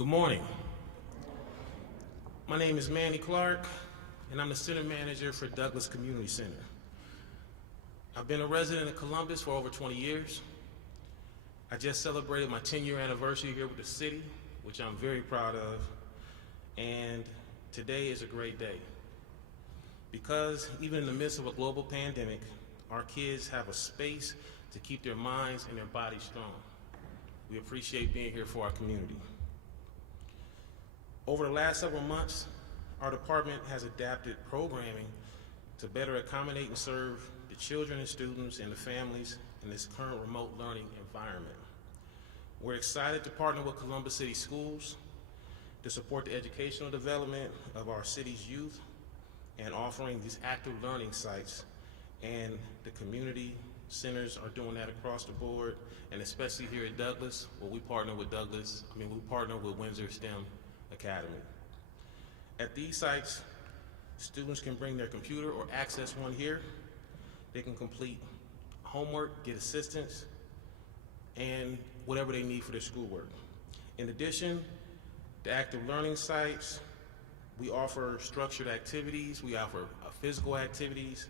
Good morning. My name is Manny Clark, and I'm the Center Manager for Douglas Community Center. I've been a resident of Columbus for over 20 years. I just celebrated my 10-year anniversary here with the city, which I'm very proud of, and today is a great day. Because even in the midst of a global pandemic, our kids have a space to keep their minds and their bodies strong. We appreciate being here for our community. Over the last several months, our department has adapted programming to better accommodate and serve the children and students and the families in this current remote learning environment. We're excited to partner with Columbus City Schools to support the educational development of our city's youth and offering these active learning sites, and the community centers are doing that across the board, and especially here at Douglas, where we partner with Windsor STEM Academy. At these sites, students can bring their computer or access one here. They can complete homework, get assistance, and whatever they need for their schoolwork. In addition, the active learning sites, we offer structured activities, we offer physical activities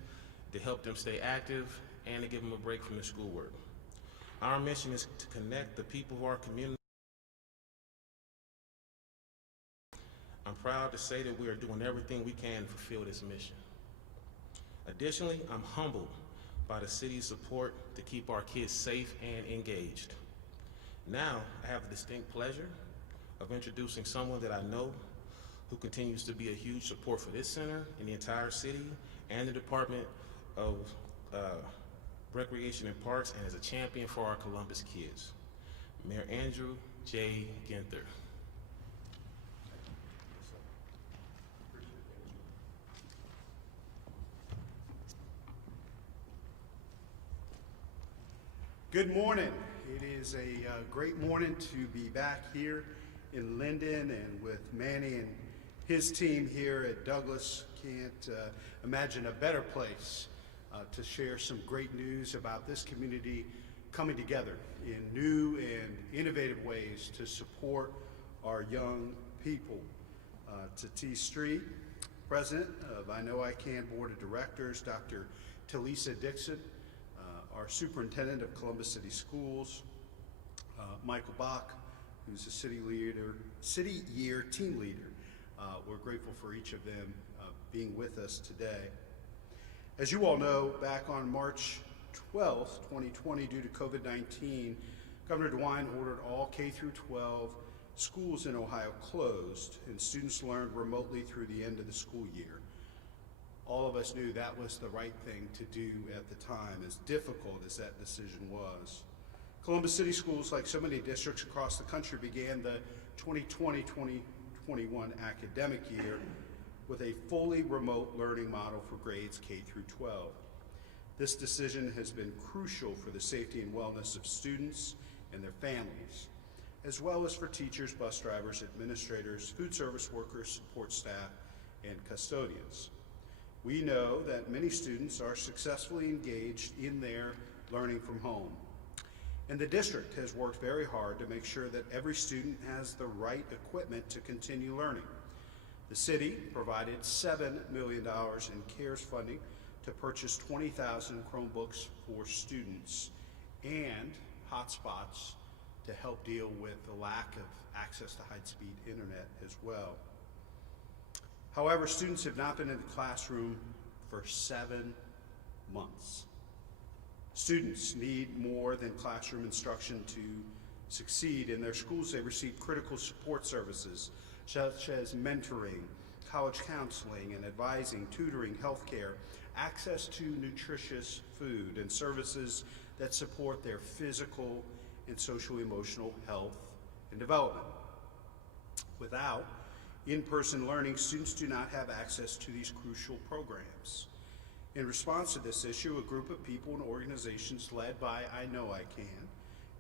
to help them stay active and to give them a break from their schoolwork. Our mission is to connect the people of our community. I'm proud to say that we are doing everything we can to fulfill this mission. Additionally, I'm humbled by the city's support to keep our kids safe and engaged. Now, I have the distinct pleasure of introducing someone that I know who continues to be a huge support for this center and the entire city and the Department of Recreation and Parks, and is a champion for our Columbus kids, Mayor Andrew J. Ginther. Good morning. It is a great morning to be back here in Linden and with Manny and his team here at Douglas. Can't imagine a better place to share some great news about this community coming together in new and innovative ways to support our young people. To T Street, President of I Know I Can Board of Directors, Dr. Talisa Dixon, our Superintendent of Columbus City Schools, Michael Bach, who's a city year team leader. We're grateful for each of them being with us today. As you all know, back on March 12th, 2020, due to COVID-19, Governor DeWine ordered all K-12 schools in Ohio closed, and students learned remotely through the end of the school year. All of us knew that was the right thing to do at the time, as difficult as that decision was. Columbus City Schools, like so many districts across the country, began the 2020-2021 academic year with a fully remote learning model for grades K through 12. This decision has been crucial for the safety and wellness of students and their families, as well as for teachers, bus drivers, administrators, food service workers, support staff, and custodians. We know that many students are successfully engaged in their learning from home, and the district has worked very hard to make sure that every student has the right equipment to continue learning. The city provided $7 million in CARES funding to purchase 20,000 Chromebooks for students and hotspots to help deal with the lack of access to high-speed internet as well. However, students have not been in the classroom for 7 months. Students need more than classroom instruction to succeed. In their schools, they receive critical support services such as mentoring, college counseling and advising, tutoring, healthcare, access to nutritious food, and services that support their physical and social-emotional health and development. Without in-person learning, students do not have access to these crucial programs. In response to this issue, a group of people and organizations led by I Know I Can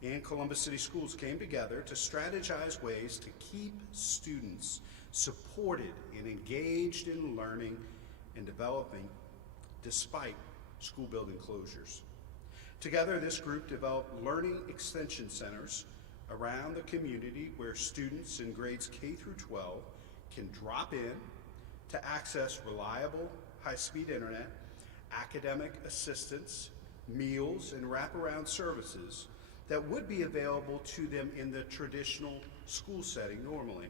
and Columbus City Schools came together to strategize ways to keep students supported and engaged in learning and developing despite school building closures. Together, this group developed learning extension centers around the community where students in grades K through 12 can drop in to access reliable, high-speed internet, academic assistance, meals, and wraparound services that would be available to them in the traditional school setting normally.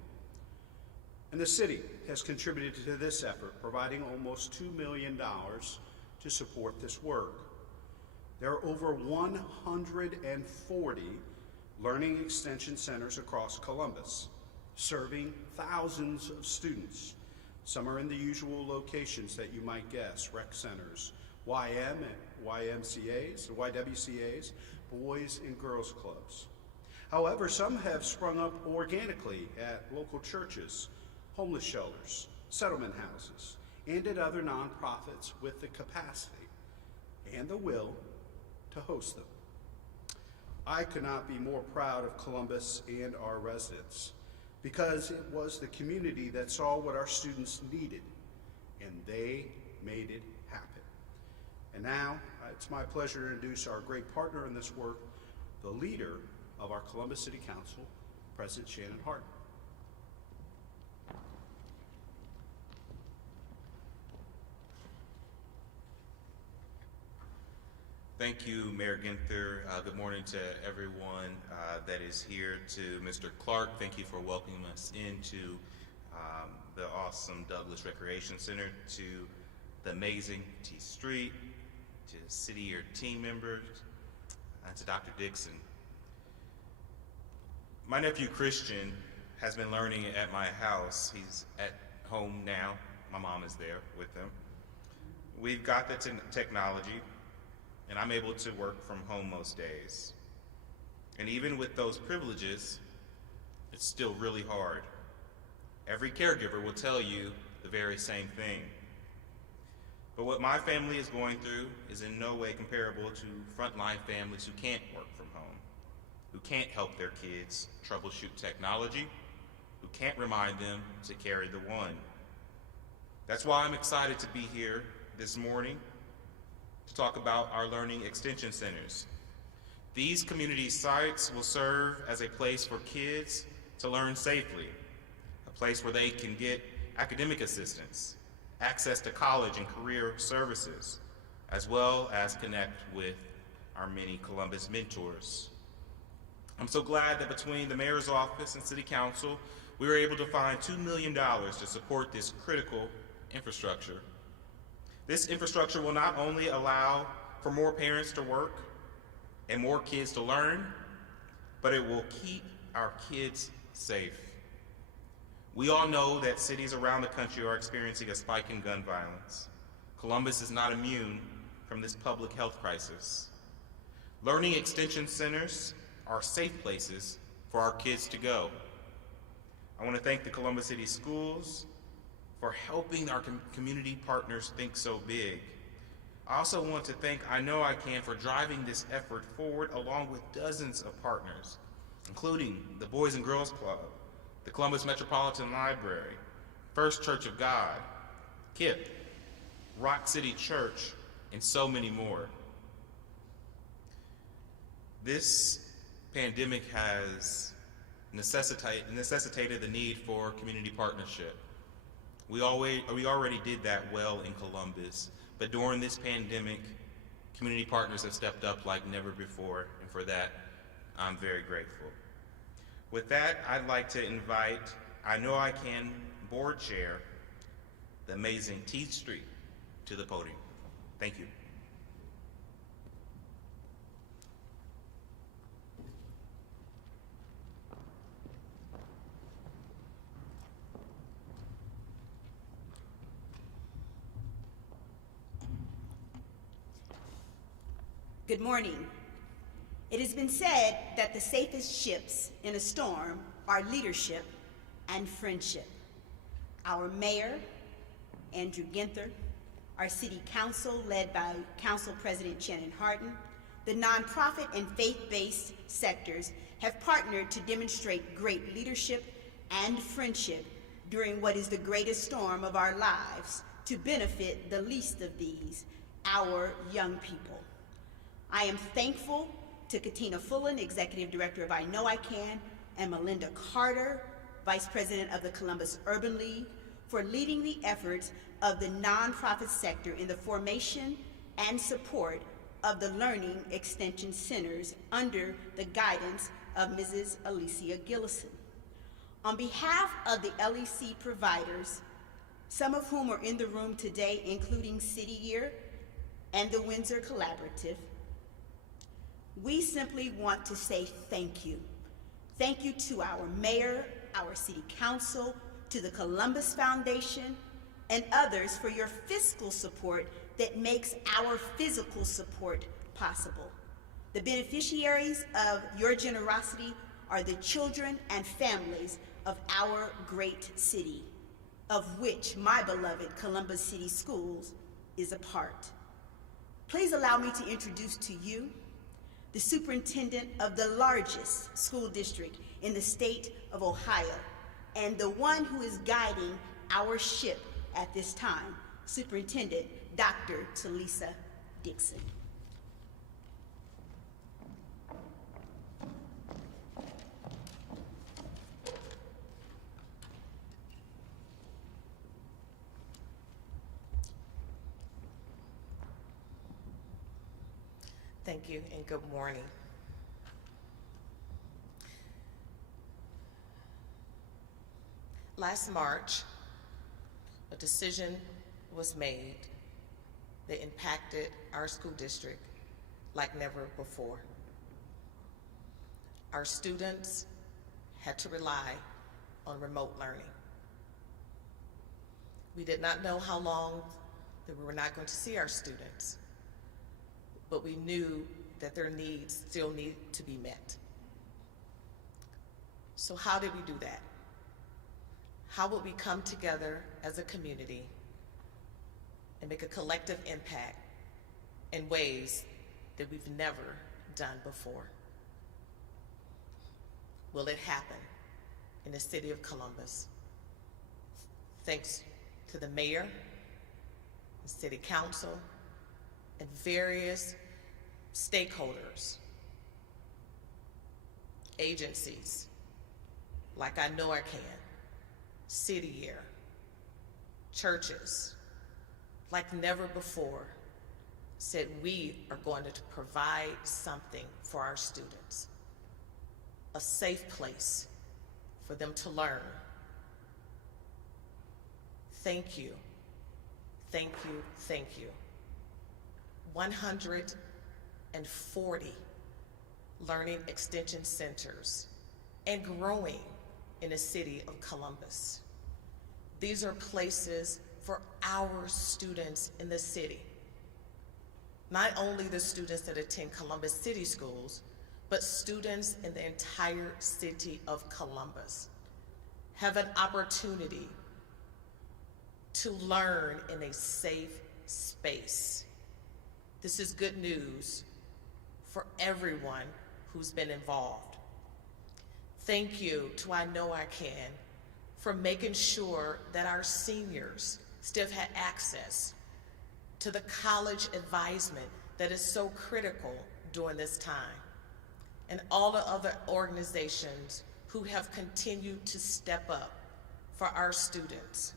And the city has contributed to this effort, providing almost $2 million to support this work. There are over 140 learning extension centers across Columbus, serving thousands of students. Some are in the usual locations that you might guess: rec centers, YM and YWCAs, boys and girls clubs. However, some have sprung up organically at local churches, homeless shelters, settlement houses, and at other nonprofits with the capacity and the will to host them. I could not be more proud of Columbus and our residents, because it was the community that saw what our students needed, and they made it happen. And now, it's my pleasure to introduce our great partner in this work, the leader of our Columbus City Council, President Shannon Hart. Thank you, Mayor Ginther. Good morning to everyone that is here. To Mr. Clark, thank you for welcoming us into the awesome Douglas Recreation Center. To the amazing T Street, to city year team members, and to Dr. Dixon. My nephew Christian has been learning at my house. He's at home now. My mom is there with him. We've got the technology, and I'm able to work from home most days. And even with those privileges, it's still really hard. Every caregiver will tell you the very same thing. But what my family is going through is in no way comparable to frontline families who can't work from home, who can't help their kids troubleshoot technology, who can't remind them to carry the one. That's why I'm excited to be here this morning to talk about our learning extension centers. These community sites will serve as a place for kids to learn safely, a place where they can get academic assistance, access to college and career services, as well as connect with our many Columbus mentors. I'm so glad that between the Mayor's Office and City Council, we were able to find $2 million to support this critical infrastructure. This infrastructure will not only allow for more parents to work and more kids to learn, but it will keep our kids safe. We all know that cities around the country are experiencing a spike in gun violence. Columbus is not immune from this public health crisis. Learning extension centers are safe places for our kids to go. I want to thank the Columbus City Schools for helping our community partners think so big. I also want to thank I Know I Can for driving this effort forward along with dozens of partners, including the Boys and Girls Club, the Columbus Metropolitan Library, First Church of God, KIPP, Rock City Church, and so many more. This pandemic has necessitated the need for community partnership. We already did that well in Columbus, but during this pandemic, community partners have stepped up like never before, and for that, I'm very grateful. With that, I'd like to invite I Know I Can board chair, the amazing T Street, to the podium. Thank you. Good morning. It has been said that the safest ships in a storm are leadership and friendship. Our mayor, Andrew Ginther, our city council led by Council President Shannon, Hardin, the nonprofit and faith-based sectors have partnered to demonstrate great leadership and friendship during what is the greatest storm of our lives to benefit the least of these, our young people. I am thankful to Katina Fullen, Executive Director of I Know I Can, and Melinda Carter, Vice President of the Columbus Urban League, for leading the efforts of the nonprofit sector in the formation and support of the Learning Extension Centers under the guidance of Mrs. Alicia Gillison. On behalf of the LEC providers, some of whom are in the room today, including City Year and the Windsor Collaborative, we simply want to say thank you. Thank you to our mayor, our city council, to the Columbus Foundation, and others for your fiscal support that makes our physical support possible. The beneficiaries of your generosity are the children and families of our great city, of which my beloved Columbus City Schools is a part. Please allow me to introduce to you the superintendent of the largest school district in the state of Ohio, and the one who is guiding our ship at this time, Superintendent Dr. Talisa Dixon. Thank you and good morning. Last March, a decision was made that impacted our school district like never before. Our students had to rely on remote learning. We did not know how long that we were not going to see our students, but we knew that their needs still need to be met. So how did we do that? How would we come together as a community and make a collective impact in ways that we've never done before? Will it happen in the city of Columbus? Thanks to the mayor, the city council, and various stakeholders, agencies, like I Know I Can, City Year, churches, like never before, said we are going to provide something for our students, a safe place for them to learn. Thank you, thank you, thank you. 140 learning extension centers and growing in the city of Columbus. These are places for our students in the city. Not only the students that attend Columbus City Schools, but students in the entire city of Columbus have an opportunity to learn in a safe space. This is good news for everyone who's been involved. Thank you to I Know I Can for making sure that our seniors still had access to the college advisement that is so critical during this time, and all the other organizations who have continued to step up for our students.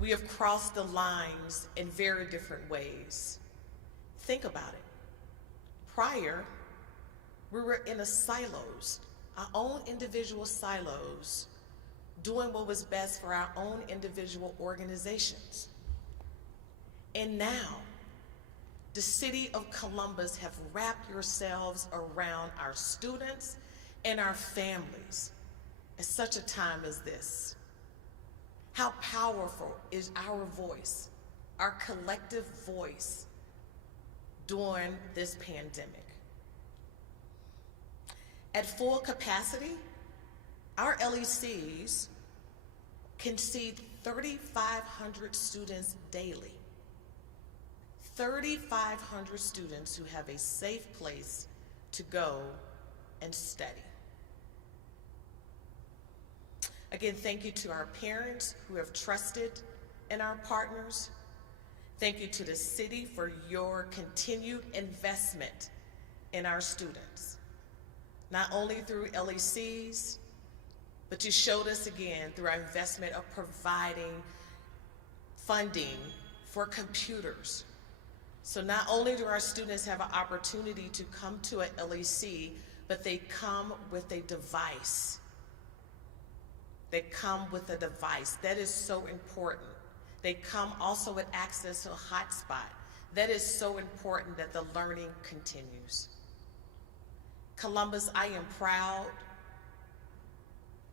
We have crossed the lines in very different ways. Think about it. Prior, we were in silos, our own individual silos, doing what was best for our own individual organizations. And now, the city of Columbus have wrapped yourselves around our students and our families at such a time as this. How powerful is our voice, our collective voice during this pandemic? At full capacity, our LECs can seat 3,500 students daily. 3,500 students who have a safe place to go and study. Again, thank you to our parents who have trusted in our partners. Thank you to the city for your continued investment in our students, not only through LECs, but you showed us again through our investment of providing funding for computers. So not only do our students have an opportunity to come to an LEC, but they come with a device. They come with a device. That is so important. They come also with access to a hotspot. That is so important that the learning continues. Columbus, I am proud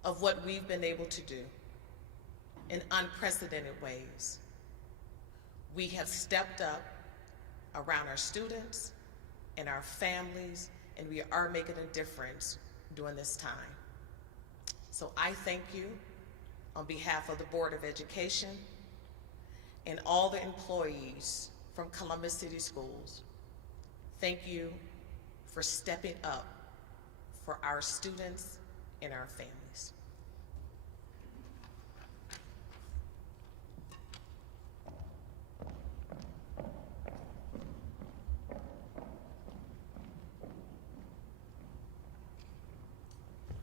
of what we've been able to do in unprecedented ways. We have stepped up around our students and our families, and we are making a difference during this time. So I thank you on behalf of the Board of Education and all the employees from Columbus City Schools. Thank you for stepping up for our students and our families.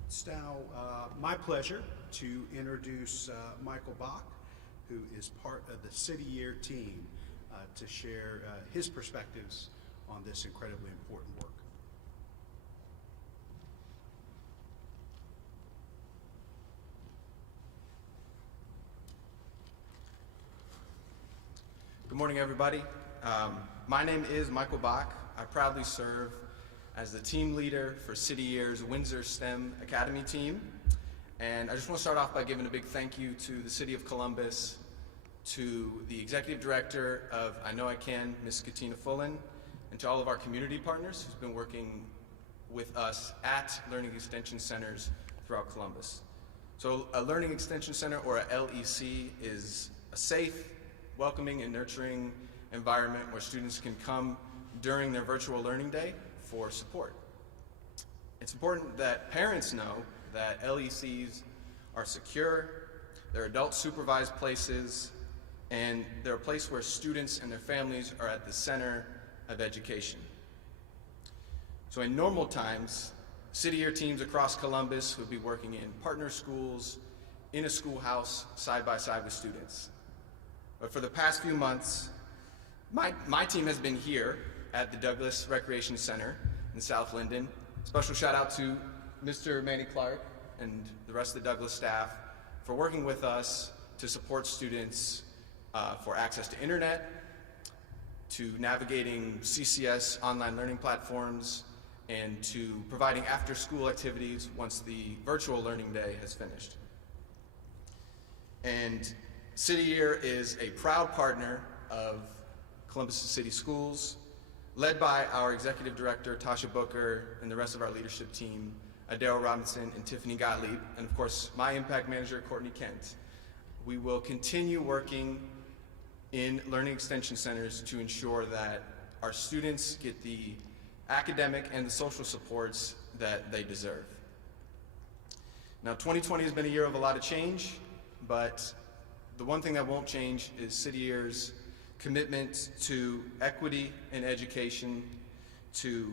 It's now my pleasure to introduce Michael Bach, who is part of the City Year team, to share his perspectives on this incredibly important work. Good morning, everybody. My name is Michael Bach. I proudly serve as the team leader for City Year's Windsor STEM Academy team. And I just want to start off by giving a big thank you to the City of Columbus, to the Executive Director of I Know I Can, Ms. Katina Fullen, and to all of our community partners who's been working with us at Learning Extension Centers throughout Columbus. So a Learning Extension Center, or a LEC, is a safe, welcoming, and nurturing environment where students can come during their virtual learning day for support. It's important that parents know that LECs are secure, they're adult supervised places, and they're a place where students and their families are at the center of education. So in normal times, City Year teams across Columbus would be working in partner schools, in a schoolhouse, side by side with students. But for the past few months, my team has been here at the Douglas Recreation Center in South Linden. Special shout out to Mr. Manny Clark and the rest of the Douglas staff for working with us to support students for access to internet, to navigating CCS online learning platforms, and to providing after-school activities once the virtual learning day has finished. And City Year is a proud partner of Columbus City Schools, led by our Executive Director, Tasha Booker, and the rest of our leadership team, Adele Robinson and Tiffany Gottlieb, and of course, my Impact Manager, Courtney Kent. We will continue working in Learning Extension Centers to ensure that our students get the academic and the social supports that they deserve. Now, 2020 has been a year of a lot of change, but the one thing that won't change is City Year's commitment to equity in education, to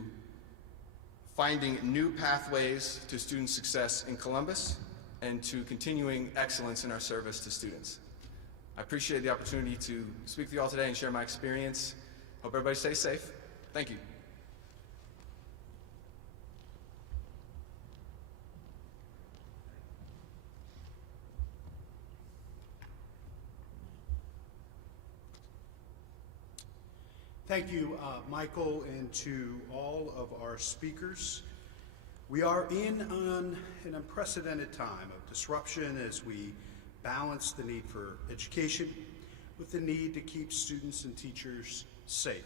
finding new pathways to student success in Columbus, and to continuing excellence in our service to students. I appreciate the opportunity to speak with you all today and share my experience. Hope everybody stays safe. Thank you. Thank you, Michael, and to all of our speakers. We are in an unprecedented time of disruption as we balance the need for education with the need to keep students and teachers safe.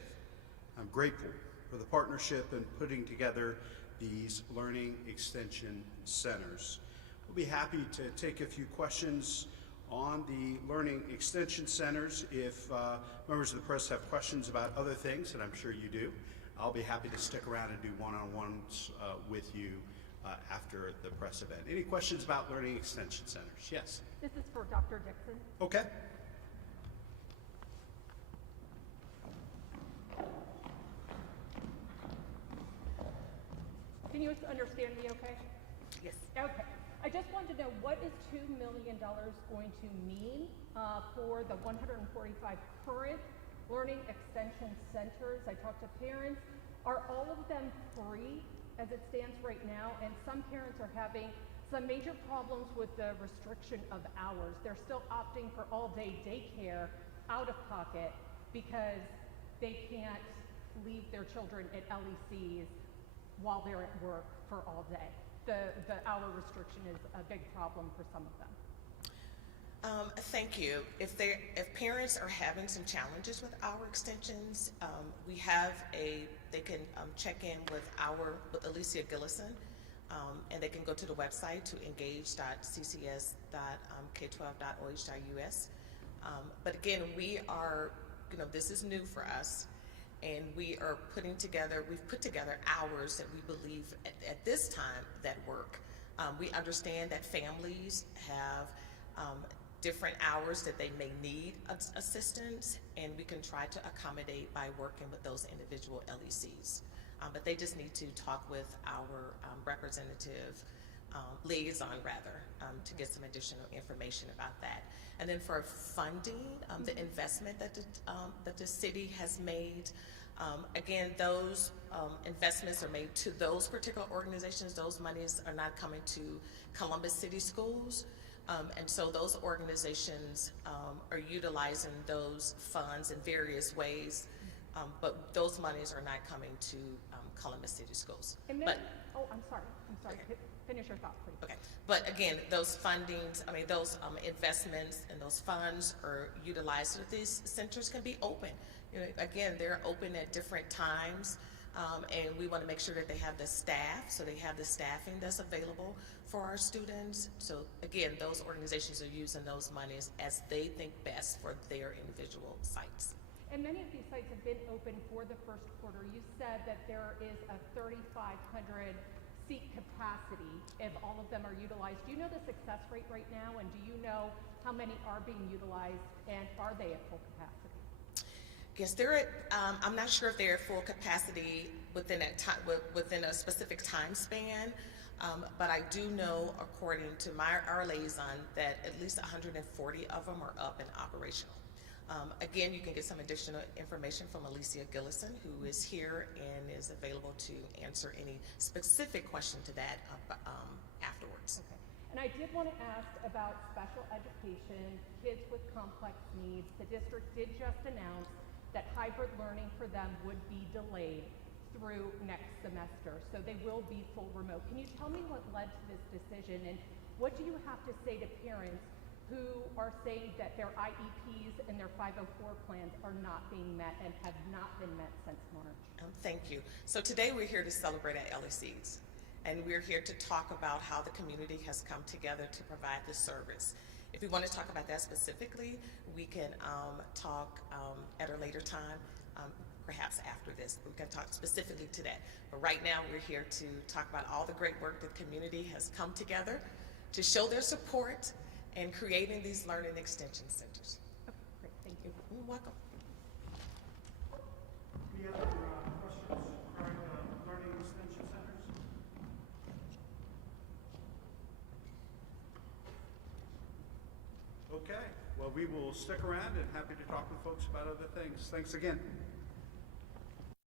I'm grateful for the partnership in putting together these Learning Extension Centers. We'll be happy to take a few questions on the Learning Extension Centers. If members of the press have questions about other things, and I'm sure you do, I'll be happy to stick around and do one-on-ones with you after the press event. Any questions about Learning Extension Centers? Yes? This is for Dr. Dixon. Okay. Can you understand me okay? Yes. Okay. I just wanted to know, what is $2 million going to mean for the 145 current learning extension centers? I talked to parents. Are all of them free as it stands right now? And some parents are having some major problems with the restriction of hours. They're still opting for all-day daycare out of pocket because they can't leave their children at LECs while they're at work for all day. The hour restriction is a big problem for some of them. Thank you. If parents are having some challenges with hour extensions, we have they can check in with Alicia Gillison, and they can go to the website to engage.ccs.k12.oh.us. But again, we are, this is new for us, and we've put together hours that we believe at this time that work. We understand that families have different hours that they may need assistance, and we can try to accommodate by working with those individual LECs. But they just need to talk with our representative liaison, to get some additional information about that. And then for funding, the investment that the city has made, again, those investments are made to those particular organizations. Those monies are not coming to Columbus City Schools. And so those organizations are utilizing those funds in various ways, but those monies are not coming to Columbus City Schools. And then, I'm sorry. Okay. Finish your thought, please. Okay, but again, those fundings, those investments and those funds are utilized so that these centers can be open. Again, they're open at different times, and we want to make sure that they have the staff, so they have the staffing that's available for our students. So again, those organizations are using those monies as they think best for their individual sites. And many of these sites have been open for the first quarter. You said that there is a 3,500 seat capacity if all of them are utilized. Do you know the success rate right now, and do you know how many are being utilized, and are they at full capacity? Yes, they're at, I'm not sure if they're at full capacity within that time, within a specific time span, but I do know, according to our liaison, that at least 140 of them are up and operational. Again, you can get some additional information from Alicia Gillison, who is here and is available to answer any specific question to that afterwards. Okay. And I did want to ask about special education, kids with complex needs. The district did just announce that hybrid learning for them would be delayed through next semester, so they will be full remote. Can you tell me what led to this decision, and what do you have to say to parents who are saying that their IEPs and their 504 plans are not being met and have not been met since March? Thank you. So today we're here to celebrate at LECs, and we're here to talk about how the community has come together to provide this service. If we want to talk about that specifically, we can talk at a later time, perhaps after this. We can talk specifically to that. But right now we're here to talk about all the great work the community has come together to show their support in creating these learning extension centers. Okay, great, thank you. You're welcome. Any other questions regarding learning extension centers? Okay, well, we will stick around and happy to talk with folks about other things. Thanks again.